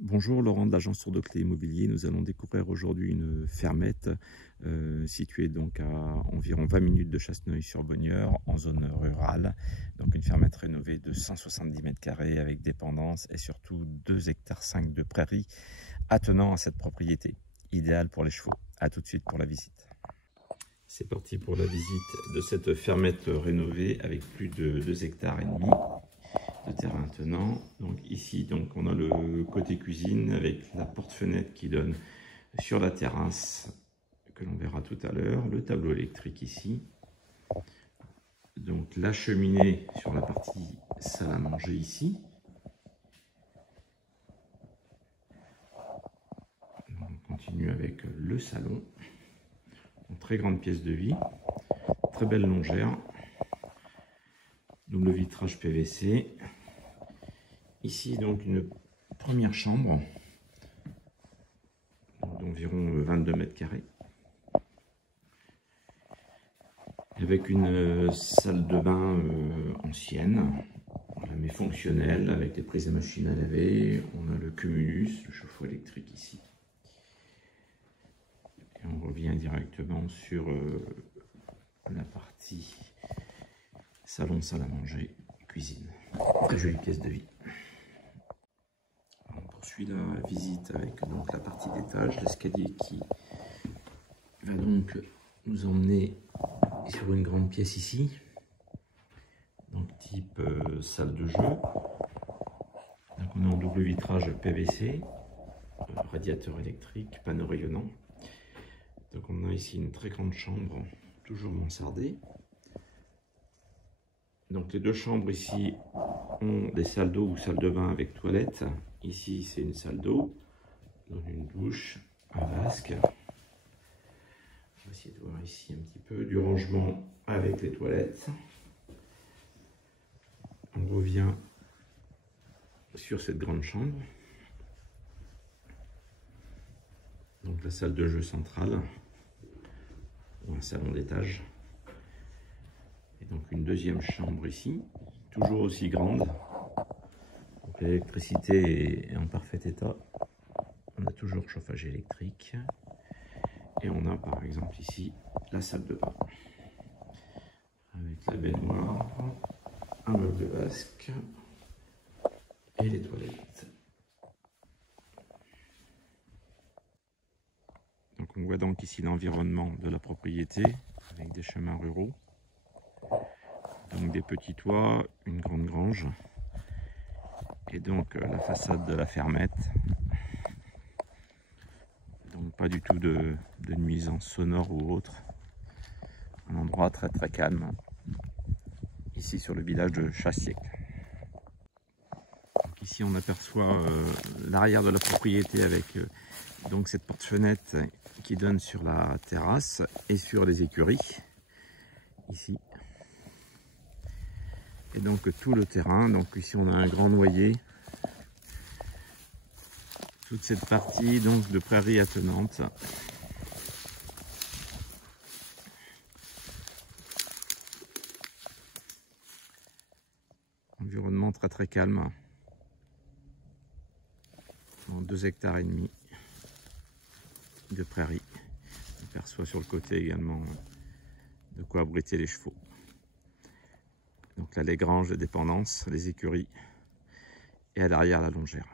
Bonjour, Laurent de l'agence Tour de Clé Immobilier. Nous allons découvrir aujourd'hui une fermette située donc à environ 20 minutes de Chasseneuil-sur-Bonnieure en zone rurale. Donc une fermette rénovée de 170 mètres carrés avec dépendance et surtout 2,5 hectares de prairies attenant à cette propriété. Idéale pour les chevaux. A tout de suite pour la visite. C'est parti pour la visite de cette fermette rénovée avec plus de 2,5 hectares de terrain attenant. Donc ici donc on a le côté cuisine avec la porte-fenêtre qui donne sur la terrasse que l'on verra tout à l'heure, le tableau électrique ici, donc la cheminée sur la partie salle à manger ici. On continue avec le salon, une très grande pièce de vie, très belle longère, double vitrage PVC. Ici donc une première chambre d'environ 22 mètres carrés avec une salle de bain ancienne, voilà, mais fonctionnelle, avec des prises à machine à laver. On a le cumulus, le chauffe-eau électrique ici, et on revient directement sur la partie salon, salle à manger, cuisine. Très jolie pièce de vie. On poursuit la visite avec donc la partie d'étage, l'escalier qui va donc nous emmener sur une grande pièce ici, donc type salle de jeu. Donc on est en double vitrage PVC, radiateur électrique, panneau rayonnant. Donc on a ici une très grande chambre, toujours mansardée. Donc les deux chambres ici ont des salles d'eau ou salles de bain avec toilette. Ici c'est une salle d'eau, donc une douche, un vasque. On va essayer de voir ici un petit peu du rangement avec les toilettes. On revient sur cette grande chambre. Donc la salle de jeu centrale, ou un salon d'étage. Et donc une deuxième chambre ici, toujours aussi grande. L'électricité est en parfait état. On a toujours chauffage électrique. Et on a par exemple ici la salle de bain. Avec la baignoire, un meuble vasque et les toilettes. Donc on voit donc ici l'environnement de la propriété avec des chemins ruraux. Donc des petits toits, une grande grange. Et donc la façade de la fermette. Donc pas du tout de nuisance sonore ou autre. Un endroit très très calme. Ici sur le village de Chassiec. Donc ici on aperçoit l'arrière de la propriété avec donc cette porte-fenêtre qui donne sur la terrasse et sur les écuries. Ici. Et donc tout le terrain. Donc ici on a un grand noyer. Toute cette partie donc de prairie attenante. Environnement très très calme. Dans 2,5 hectares de prairie. On perçoit sur le côté également de quoi abriter les chevaux. Donc là les granges de dépendance, les écuries et à l'arrière la longère.